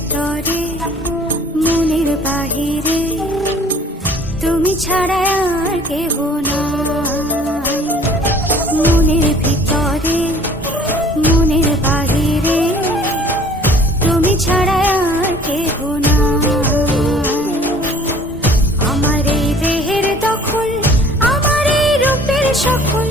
ভিতরে, মনের বাহিরে। তুমি ছাড়া আর কেহ নাই। মনের ভিতরে, মনের বাহিরে। তুমি ছাড়া আর কেহ আমার এই দেহের দখল, আমার এই রূপের সকল